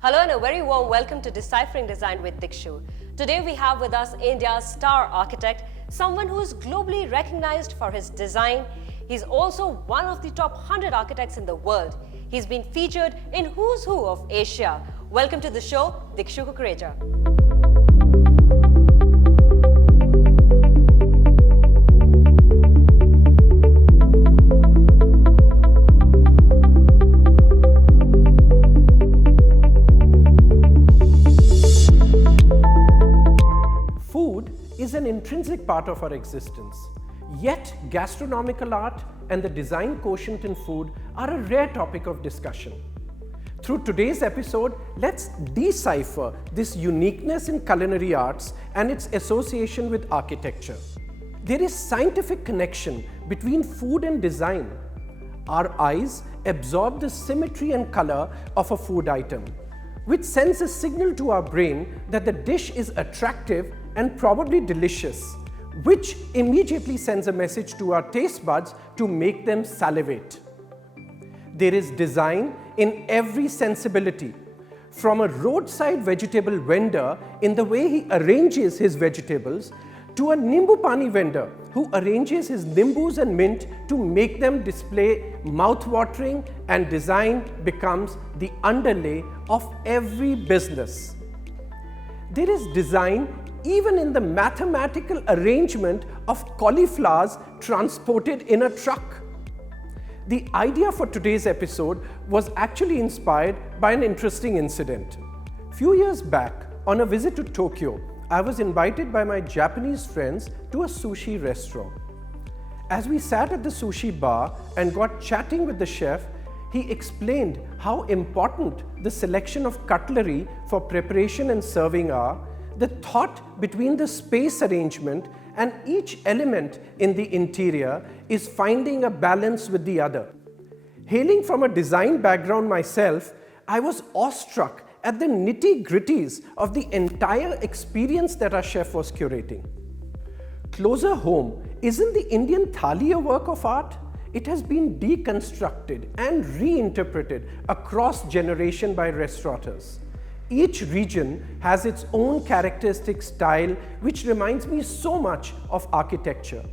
Hello and a very warm welcome to Deciphering Design with Dikshu. Today we have with us India's star architect, someone who is globally recognized for his design. He's also one of the top 100 architects in the world. He's been featured in Who's Who of Asia. Welcome to the show, Dikshu Kukreja. Is an intrinsic part of our existence. Yet, gastronomical art and the design quotient in food are a rare topic of discussion. Through today's episode, let's decipher this uniqueness in culinary arts and its association with architecture. There is scientific connection between food and design. Our eyes absorb the symmetry and color of a food item, which sends a signal to our brain that the dish is attractive and probably delicious, which immediately sends a message to our taste buds to make them salivate. There is design in every sensibility, from a roadside vegetable vendor in the way he arranges his vegetables, to a Nimbu Pani vendor who arranges his nimbus and mint to make them display mouth-watering, and design becomes the underlay of every business. There is design even in the mathematical arrangement of cauliflowers transported in a truck. The idea for today's episode was actually inspired by an interesting incident. Few years back, on a visit to Tokyo, I was invited by my Japanese friends to a sushi restaurant. As we sat at the sushi bar and got chatting with the chef, he explained how important the selection of cutlery for preparation and serving are, the thought between the space arrangement and each element in the interior is finding a balance with the other. Hailing from a design background myself, I was awestruck at the nitty-gritties of the entire experience that our chef was curating. Closer home, isn't the Indian thali a work of art? It has been deconstructed and reinterpreted across generations by restaurateurs. Each region has its own characteristic style, which reminds me so much of architecture.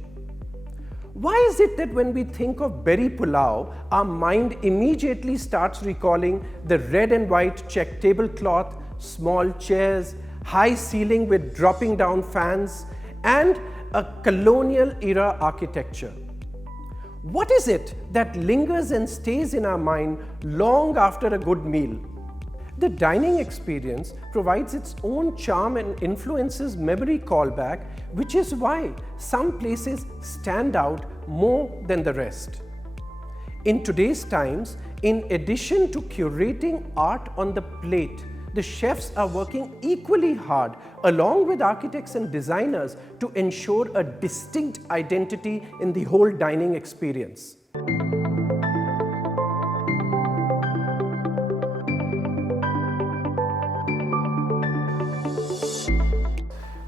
Why is it that when we think of berry pulao, our mind immediately starts recalling the red and white check tablecloth, small chairs, high ceiling with dropping down fans, and a colonial era architecture? What is it that lingers and stays in our mind long after a good meal? The dining experience provides its own charm and influences memory callback, which is why some places stand out more than the rest. In today's times, in addition to curating art on the plate, the chefs are working equally hard along with architects and designers to ensure a distinct identity in the whole dining experience.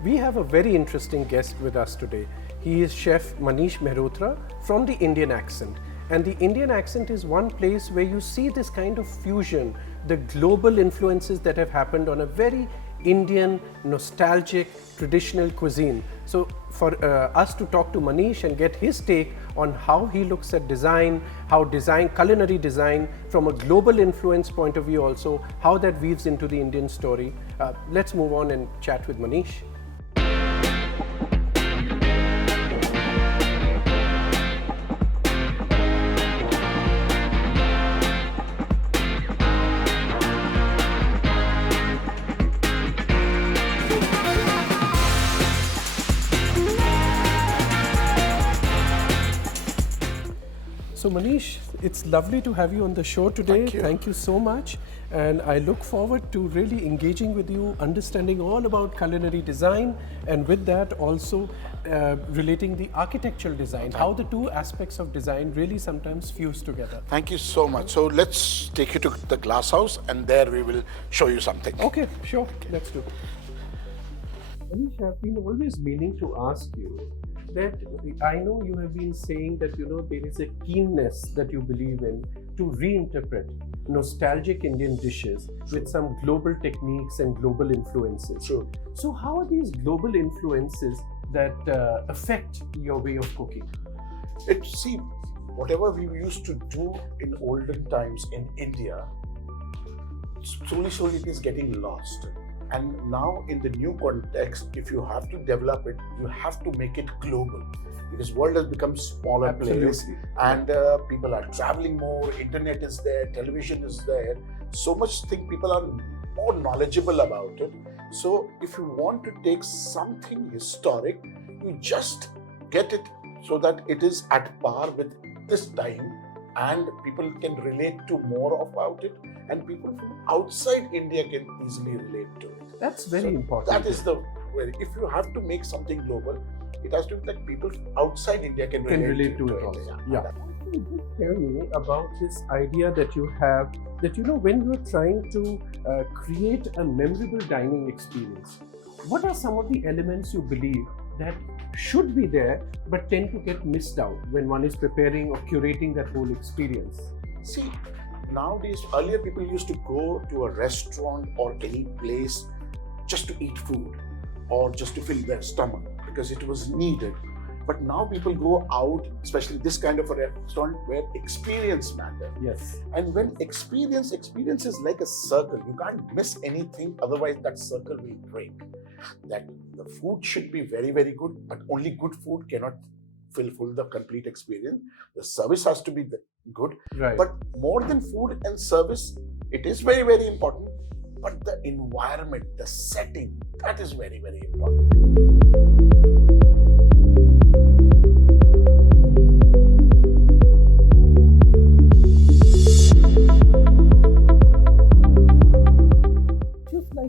We have a very interesting guest with us today. He is Chef Manish Mehrotra from the Indian Accent. And the Indian Accent is one place where you see this kind of fusion, the global influences that have happened on a very Indian, nostalgic, traditional cuisine. So for us to talk to Manish and get his take on how he looks at design, how design, culinary design from a global influence point of view also, how that weaves into the Indian story. Let's move on and chat with Manish. So Manish, it's lovely to have you on the show today. Thank you so much. And I look forward to really engaging with you, understanding all about culinary design, and with that also relating the architectural design, how the two aspects of design really sometimes fuse together. Thank you so much. So let's take you to the glass house and there we will show you something. Okay, sure. Let's do it. Manish, I've been always meaning to ask you that I know you have been saying that there is a keenness that you believe in to reinterpret nostalgic Indian dishes with some global techniques and global influences. Sure. So how are these global influences that affect your way of cooking? See, whatever we used to do in olden times in India, slowly it is getting lost. And now in the new context, if you have to develop it, you have to make it global, because world has become smaller place, and people are traveling more, internet is there, television is there, so much thing people are more knowledgeable about it. So if you want to take something historic, you just get it so that it is at par with this time, and people can relate to more about it, and people from outside India can easily relate to it. That's very important. That is the way. If you have to make something global, it has to be that people outside India can relate to it also. Yeah. Can you just tell me about this idea that you have, that when you're trying to create a memorable dining experience, what are some of the elements you believe that should be there but tend to get missed out when one is preparing or curating that whole experience? See, nowadays, earlier people used to go to a restaurant or any place just to eat food or just to fill their stomach because it was needed. But now people go out, especially this kind of a restaurant where experience matters. Yes. And when experience is like a circle. You can't miss anything, otherwise that circle will break. That the food should be very, very good, but only good food cannot fulfill the complete experience. The service has to be good. Right. But more than food and service, it is very, very important. But the environment, the setting, that is very, very important.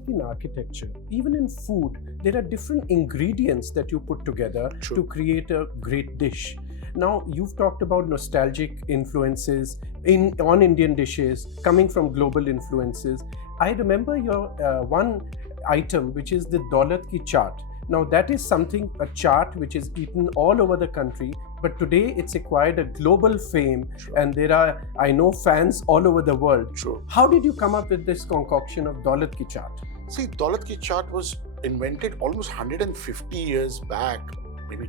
In architecture, even in food, there are different ingredients that you put together to create a great dish. Now, you've talked about nostalgic influences on Indian dishes coming from global influences. I remember your one item, which is the Daulat ki chaat. Now, that is something, a chaat which is eaten all over the country, but today it's acquired a global fame, and there are, I know, fans all over the world. How did you come up with this concoction of Daulat ki chaat? See, Daulat ki chaat was invented almost 150 years back,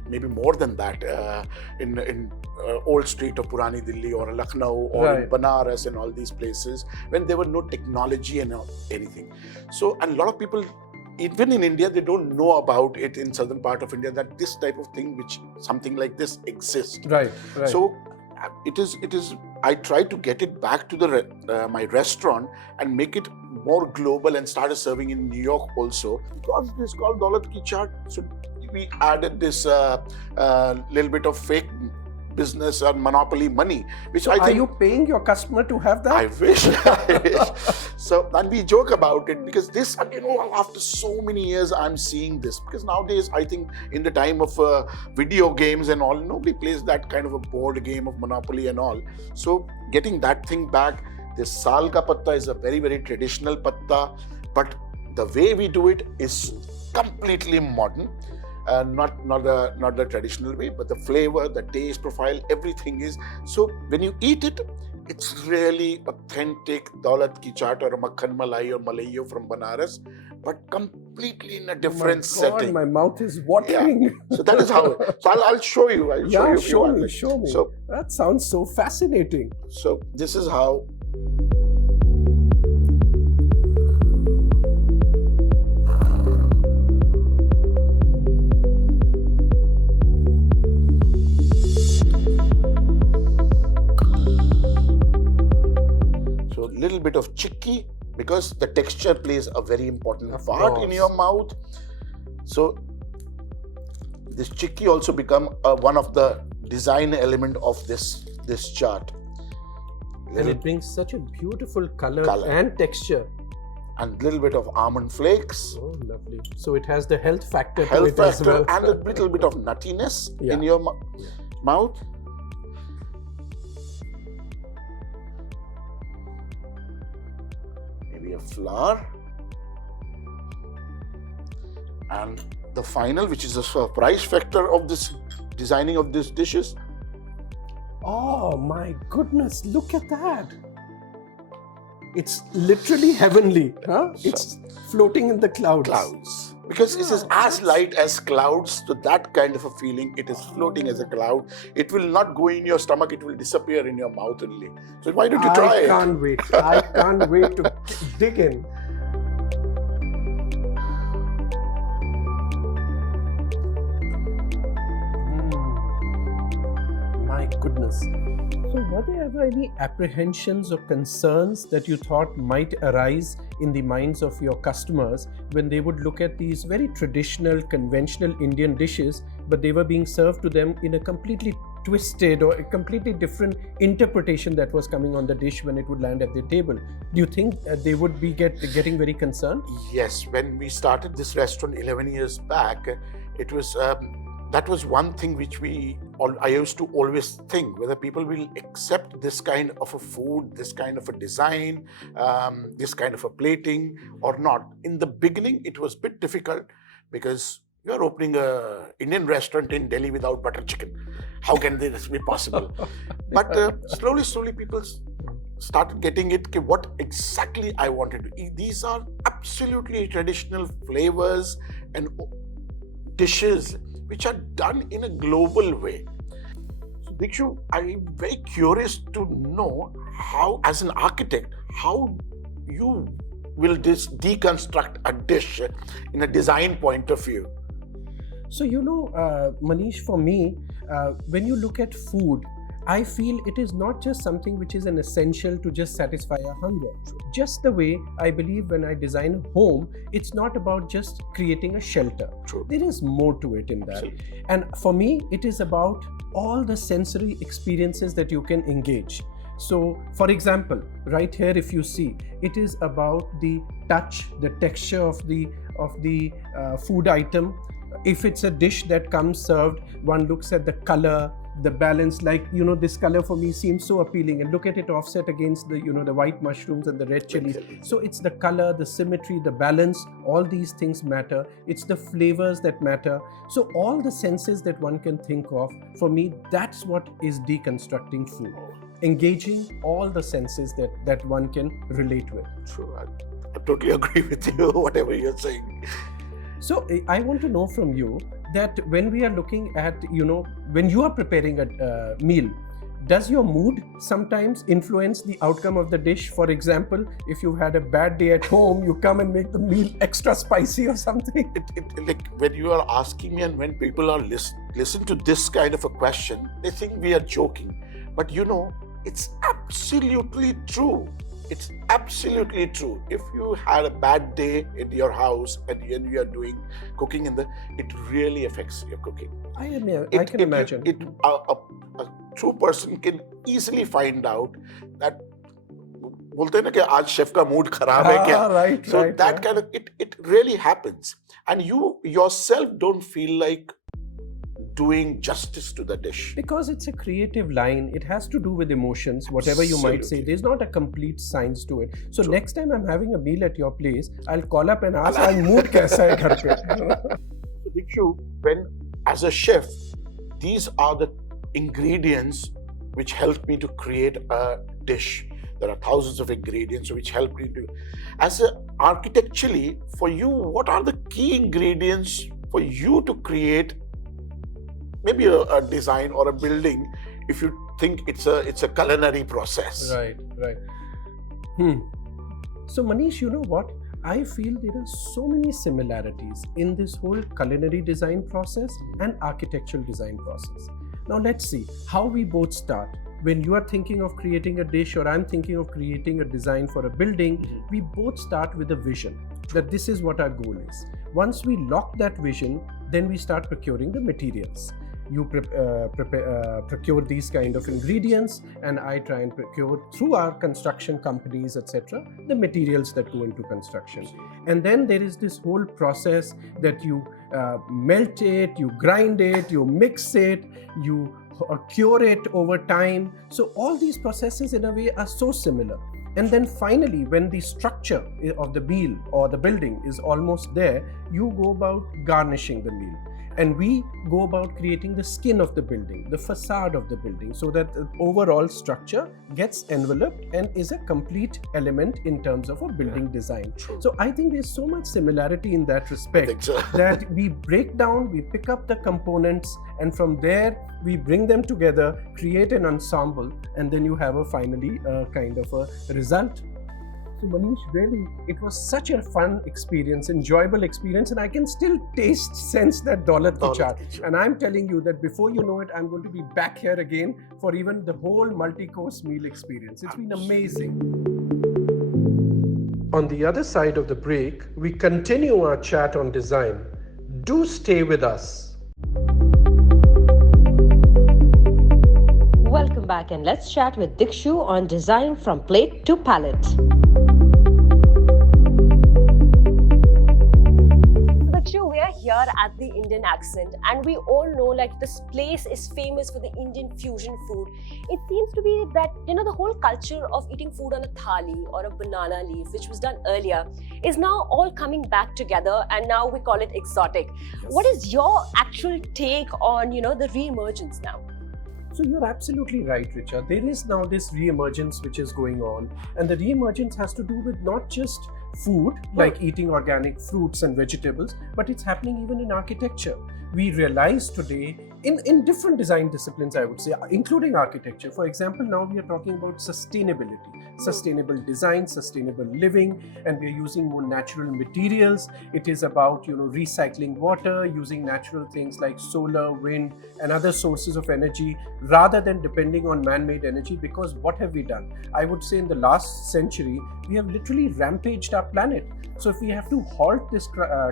maybe more than that, in old street of Purani Delhi or Lucknow or in Banaras and all these places, when there were no technology and anything. So, and a lot of people, even in India, they don't know about it in southern part of India, that this type of thing, which something like this exists. Right. So it is. I try to get it back to the my restaurant and make it more global and started serving in New York also, because it is called Daulat ki chaat. So we added this little bit of fake business and monopoly money, which I think. Are you paying your customer to have that? I wish. So, and we joke about it because this, after so many years, I'm seeing this, because nowadays I think in the time of video games and all, nobody plays that kind of a board game of monopoly and all. So getting that thing back, this sal ka patta is a very, very traditional patta, but the way we do it is completely modern. Not the traditional way, but the flavor, the taste profile, everything is. So when you eat it, it's really authentic Daulat ki chaat or a Makhan Malai or Malayo from Banaras, but completely in a different setting. My mouth is watering. Yeah. So that is how. So I'll show you. Show me. So that sounds so fascinating. So this is how. Little bit of chikki, because the texture plays a very important part in your mouth. So this chikki also become one of the design element of this chaat. And it brings such a beautiful color and texture. And little bit of almond flakes. Oh, lovely. So it has the health factor to it as well. And a little bit of nuttiness in your mouth. A flour, and the final, which is a surprise factor of this designing of these dishes, Oh my goodness, look at that. It's literally heavenly, huh? It's floating in the clouds. Clouds. Because it is as light as clouds, so that kind of a feeling, it is floating as a cloud. It will not go in your stomach, it will disappear in your mouth only. So why don't you try I it? can't wait. I can't wait to dig in. My goodness. So were there ever any apprehensions or concerns that you thought might arise in the minds of your customers when they would look at these very traditional, conventional Indian dishes, but they were being served to them in a completely twisted or a completely different interpretation that was coming on the dish when it would land at their table? Do you think they would be getting very concerned? Yes, when we started this restaurant 11 years back, it was that was one thing which I used to always think, whether people will accept this kind of a food, this kind of a design, this kind of a plating or not. In the beginning, it was a bit difficult because you're opening a Indian restaurant in Delhi without butter chicken. How can this be possible? But slowly people started getting it, what exactly I wanted to eat. These are absolutely traditional flavors and dishes which are done in a global way. So Dikshu, I'm very curious to know how, as an architect, how you will deconstruct a dish in a design point of view. So, Manish, for me, when you look at food, I feel it is not just something which is an essential to just satisfy our hunger. Just the way I believe when I design a home, it's not about just creating a shelter. True. There is more to it in that. Absolutely. And for me, it is about all the sensory experiences that you can engage. So, for example, right here, if you see, it is about the touch, the texture of the food item. If it's a dish that comes served, one looks at the color, the balance, this color for me seems so appealing, and look at it offset against the white mushrooms and the red chilies. So it's the color, the symmetry, the balance, all these things matter. It's the flavors that matter. So all the senses that one can think of, for me, that's what is deconstructing food. Engaging all the senses that one can relate with. True. I totally agree with you, whatever you're saying. So I want to know from you that when we are looking at, when you are preparing a meal, does your mood sometimes influence the outcome of the dish? For example, if you've had a bad day at home, you come and make the meal extra spicy or something. Like when you are asking me and when people are listen to this kind of a question, they think we are joking. But it's absolutely true. It's absolutely true. If you had a bad day in your house and you are doing cooking it really affects your cooking. I can imagine. A true person can easily find out that बोलते हैं ना कि आज chef का mood खराब है क्या? Right, so right, that right. kind of it really happens, and you yourself don't feel like doing justice to the dish. Because it's a creative line, it has to do with emotions, whatever you might say. Absolutely. There's not a complete science to it. So True. next time I'm having a meal at your place, I'll call up and ask, "Aaj mood kaisa hai ghar pe?" So Dikshu, when as a chef, these are the ingredients which help me to create a dish. There are thousands of ingredients which help me to. As a architecturally, for you, what are the key ingredients for you to create maybe a design or a building, if you think it's a culinary process? Right. So Manish, you know what? I feel there are so many similarities in this whole culinary design process and architectural design process. Now let's see how we both start. When you are thinking of creating a dish or I'm thinking of creating a design for a building, we both start with a vision that this is what our goal is. Once we lock that vision, then we start procuring the materials. You procure these kind of ingredients, and I try and procure through our construction companies, etc., the materials that go into construction. And then there is this whole process that you melt it, you grind it, you mix it, you cure it over time. So all these processes in a way are so similar. And then finally, when the structure of the meal or the building is almost there, you go about garnishing the meal. And we go about creating the skin of the building, the facade of the building, so that the overall structure gets enveloped and is a complete element in terms of a building design. True. So I think there's so much similarity in that respect think so. that we break down, we pick up the components, and from there we bring them together, create an ensemble, and then you have a finally kind of a result. So Manish, really, it was such a fun experience, enjoyable experience, and I can still sense that Daulat Ki Chaat. And I'm telling you that before you know it, I'm going to be back here again for even the whole multi-course meal experience. It's been amazing. On the other side of the break, we continue our chat on design. Do stay with us. Welcome back, and let's chat with Dikshu on design from plate to palette. We are here at the Indian Accent, and we all know like this place is famous for the Indian fusion food. It seems to be that, you know, the whole culture of eating food on a thali or a banana leaf, which was done earlier, is now all coming back together, and now we call it exotic. Yes. What is your actual take on, you know, the re-emergence now? So you're absolutely right, Richa. There is now this re-emergence which is going on, and the re-emergence has to do with not just food, like eating organic fruits and vegetables, but it's happening even in architecture. We realize today in different design disciplines, I would say, including architecture. For example, now we are talking about sustainability, sustainable design, sustainable living, and we are using more natural materials. It is about, you know, recycling water, using natural things like solar, wind, and other sources of energy, rather than depending on man-made energy. Because what have we done? I would say in the last century, we have literally rampaged our planet. So if we have to halt this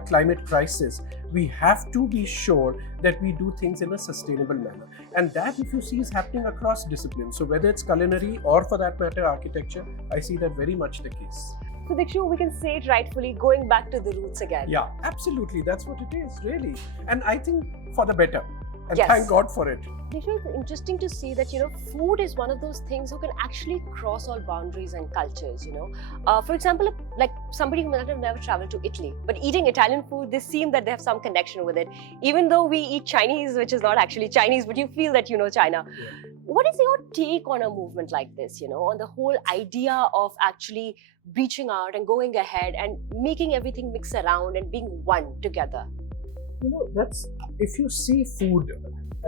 climate crisis, we have to be sure that we do things in a sustainable manner. And that, if you see, is happening across disciplines. So whether it's culinary or, for that matter, architecture, I see that very much the case. So Dikshu, we can say it rightfully, going back to the roots again. Yeah, absolutely. That's what it is, really. And I think for the better. And yes. Thank God for it. Dikshu, it's interesting to see that, you know, food is one of those things who can actually cross all boundaries and cultures, you know. For example, like somebody who might have never traveled to Italy, but eating Italian food, they seem that they have some connection with it. Even though we eat Chinese, which is not actually Chinese, but you feel that you know China. Yeah. What is your take on a movement like this, you know, on the whole idea of actually reaching out and going ahead and making everything mix around and being one together? You know, that's, if you see food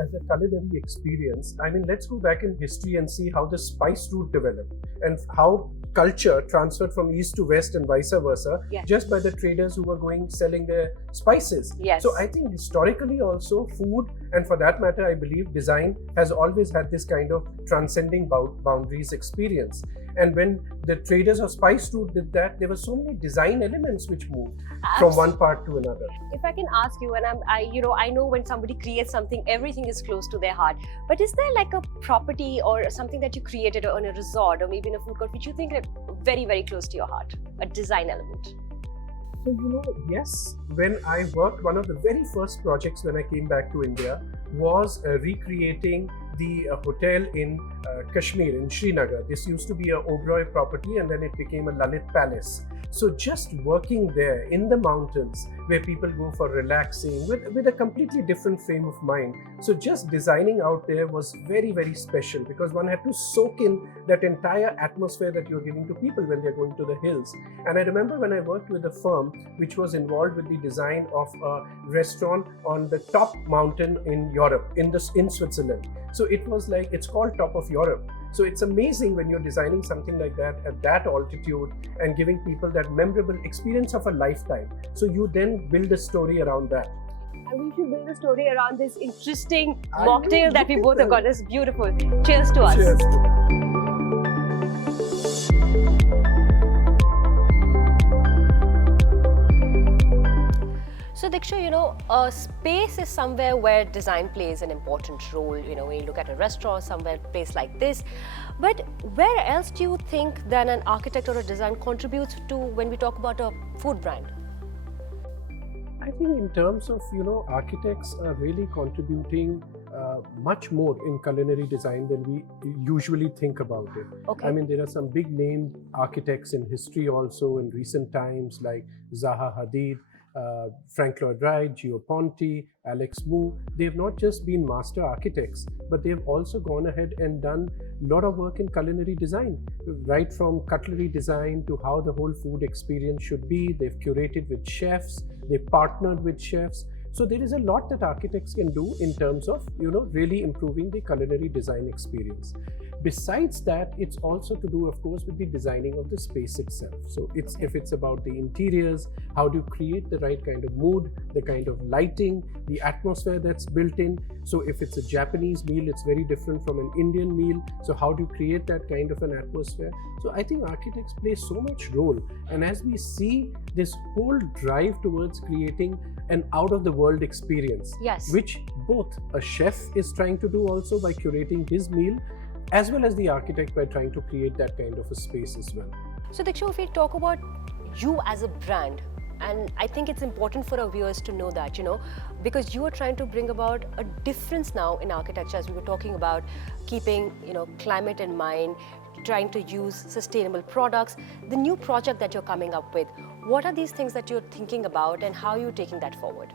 as a culinary experience, I mean, let's go back in history and see how the spice route developed and how culture transferred from east to west and vice versa, yes. just by the traders who were going selling their spices. Yes. So I think historically also food, and for that matter, I believe design has always had this kind of transcending boundaries experience. And when the traders of spice route did that, there were so many design elements which moved from one part to another. If I can ask you, and I know when somebody creates something, everything is close to their heart. But is there like a property or something that you created on a resort or maybe in a food court which you think are very, very close to your heart, a design element? So, you know, yes, when I worked, one of the very first projects when I came back to India was recreating the hotel in Kashmir, in Srinagar. This used to be a Oberoi property, and then it became a Lalit Palace. So just working there in the mountains where people go for relaxing with a completely different frame of mind. So just designing out there was very, very special because one had to soak in that entire atmosphere that you're giving to people when they're going to the hills. And I remember when I worked with a firm which was involved with the design of a restaurant on the top mountain in Europe, in Switzerland. So it was like, it's called Top of Europe. So it's amazing when you're designing something like that at that altitude and giving people that memorable experience of a lifetime. So you then build a story around that. And we should build a story around this interesting mocktail that we both have got. It's beautiful. Cheers to us. Cheers. So Dikshu, you know, space is somewhere where design plays an important role. You know, when you look at a restaurant, somewhere, a place like this. But where else do you think then an architect or a design contributes to when we talk about a food brand? I think in terms of, you know, architects are really contributing much more in culinary design than we usually think about it. Okay. I mean, there are some big name architects in history also in recent times like Zaha Hadid. Frank Lloyd Wright, Gio Ponti, Alex Moo, they've not just been master architects, but they've also gone ahead and done a lot of work in culinary design, right from cutlery design to how the whole food experience should be. They've curated with chefs, they've partnered with chefs. So there is a lot that architects can do in terms of, really improving the culinary design experience. Besides that, it's also to do, of course, with the designing of the space itself. So if it's about the interiors, how do you create the right kind of mood, the kind of lighting, the atmosphere that's built in. So if it's a Japanese meal, it's very different from an Indian meal. So how do you create that kind of an atmosphere? So I think architects play so much role. And as we see this whole drive towards creating an out-of-the-world experience, Yes. which both a chef is trying to do also by curating his meal, as well as the architect by trying to create that kind of a space as well. So Dikshu, if we talk about you as a brand, and I think it's important for our viewers to know that, because you are trying to bring about a difference now in architecture, as we were talking about keeping, climate in mind, trying to use sustainable products. The new project that you're coming up with, what are these things that you're thinking about and how are you taking that forward?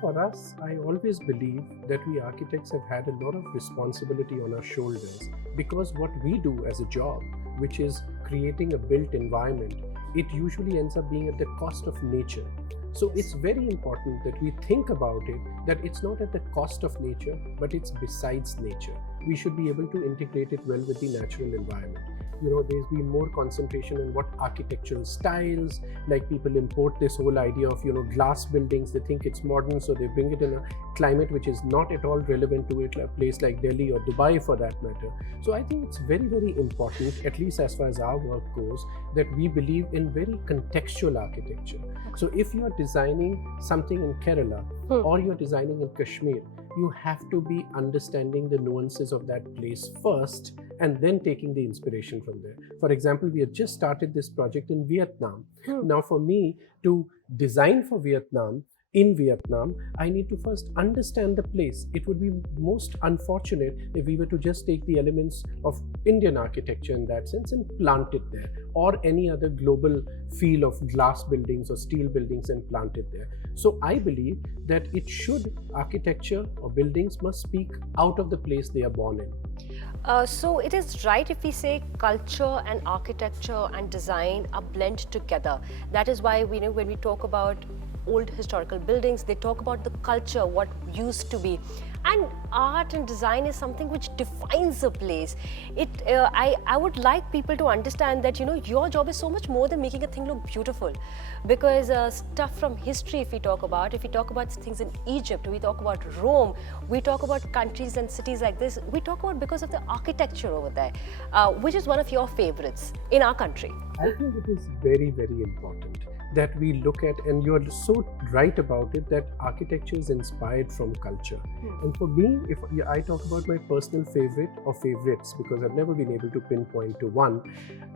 For us, I always believe that we architects have had a lot of responsibility on our shoulders, because what we do as a job, which is creating a built environment, it usually ends up being at the cost of nature. So it's very important that we think about it, that it's not at the cost of nature, but it's besides nature. We should be able to integrate it well with the natural environment. There's been more concentration on what architectural styles, like people import this whole idea of, glass buildings. They think it's modern, so they bring it in a climate which is not at all relevant to it, a place like Delhi or Dubai for that matter. So I think it's very, very important, at least as far as our work goes, that we believe in very contextual architecture. So if you are designing something in Kerala or you're designing in Kashmir, you have to be understanding the nuances of that place first and then taking the inspiration from there. For example, we have just started this project in Vietnam. Now, for me to design for Vietnam, in Vietnam, I need to first understand the place. It would be most unfortunate if we were to just take the elements of Indian architecture in that sense and plant it there, or any other global feel of glass buildings or steel buildings and plant it there. So I believe that architecture or buildings must speak out of the place they are born in. So it is right if we say culture and architecture and design are blended together. That is why we know when we talk about old historical buildings, they talk about the culture, what used to be. And art and design is something which defines a place. I would like people to understand that, your job is so much more than making a thing look beautiful. Because stuff from history, if we talk about things in Egypt, we talk about Rome, we talk about countries and cities like this, we talk about because of the architecture over there, which is one of your favorites in our country. I think it is very, very important that we look at, and you're so right about it, that architecture is inspired from culture. And for me, if I talk about my personal favorite or favorites, because I've never been able to pinpoint to one,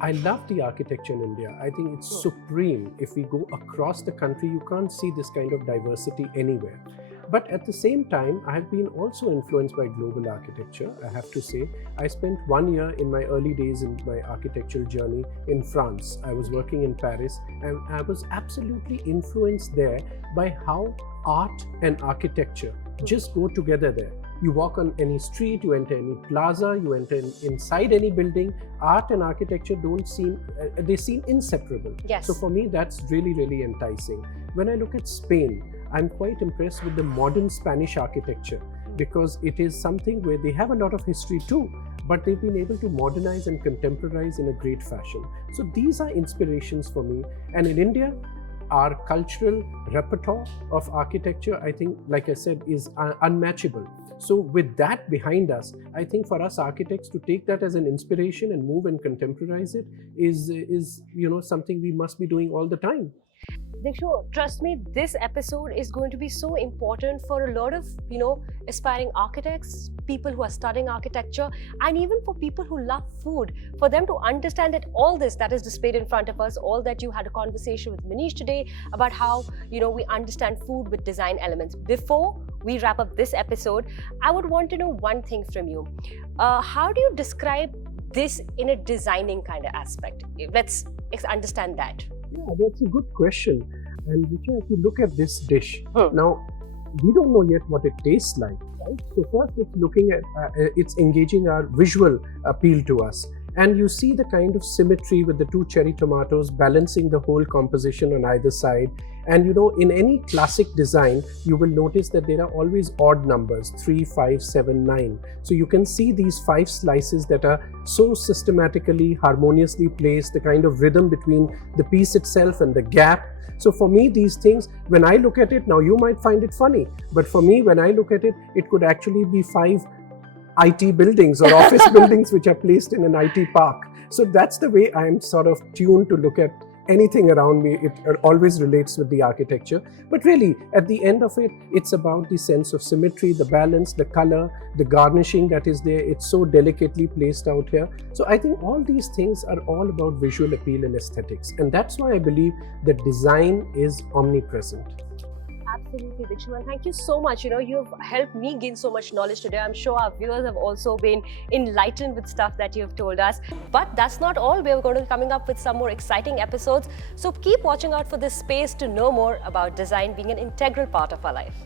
I love the architecture in India. I think it's supreme. If we go across the country, you can't see this kind of diversity anywhere. But at the same time, I have been also influenced by global architecture, I have to say. I spent 1 year in my early days in my architectural journey in France. I was working in Paris, and I was absolutely influenced there by how art and architecture just go together there. You walk on any street, you enter any plaza, you enter inside any building, art and architecture they seem inseparable. Yes. So for me, that's really, really enticing. When I look at Spain, I'm quite impressed with the modern Spanish architecture, because it is something where they have a lot of history too, but they've been able to modernize and contemporize in a great fashion. So these are inspirations for me. And in India, our cultural repertoire of architecture, I think, like I said, is unmatchable. So with that behind us, I think for us architects to take that as an inspiration and move and contemporize it is something we must be doing all the time. Dikshu, trust me, this episode is going to be so important for a lot of, aspiring architects, people who are studying architecture, and even for people who love food, for them to understand that all this that is displayed in front of us, all that you had a conversation with Manish today about how, we understand food with design elements. Before we wrap up this episode, I would want to know one thing from you. How do you describe this in a designing kind of aspect? Let's understand that. Yeah, that's a good question. And Richa, if you look at this dish, now we don't know yet what it tastes like, right? So first it's looking at, it's engaging our visual appeal to us. And you see the kind of symmetry with the 2 cherry tomatoes balancing the whole composition on either side. And you know, in any classic design, you will notice that there are always odd numbers, 3, 5, 7, 9. So you can see these 5 slices that are so systematically, harmoniously placed, the kind of rhythm between the piece itself and the gap. So for me, these things, when I look at it, now you might find it funny, but for me, when I look at it, it could actually be 5 IT buildings or office buildings which are placed in an IT park. So that's the way I'm sort of tuned to look at anything around me. It always relates with the architecture. But really, at the end of it, it's about the sense of symmetry, the balance, the color, the garnishing that is there. It's so delicately placed out here. So I think all these things are all about visual appeal and aesthetics. And that's why I believe that design is omnipresent. Absolutely, Dikshu, and thank you so much. You know, you've helped me gain so much knowledge today. I'm sure our viewers have also been enlightened with stuff that you've told us. But that's not all. We're going to be coming up with some more exciting episodes. So keep watching out for this space to know more about design being an integral part of our life.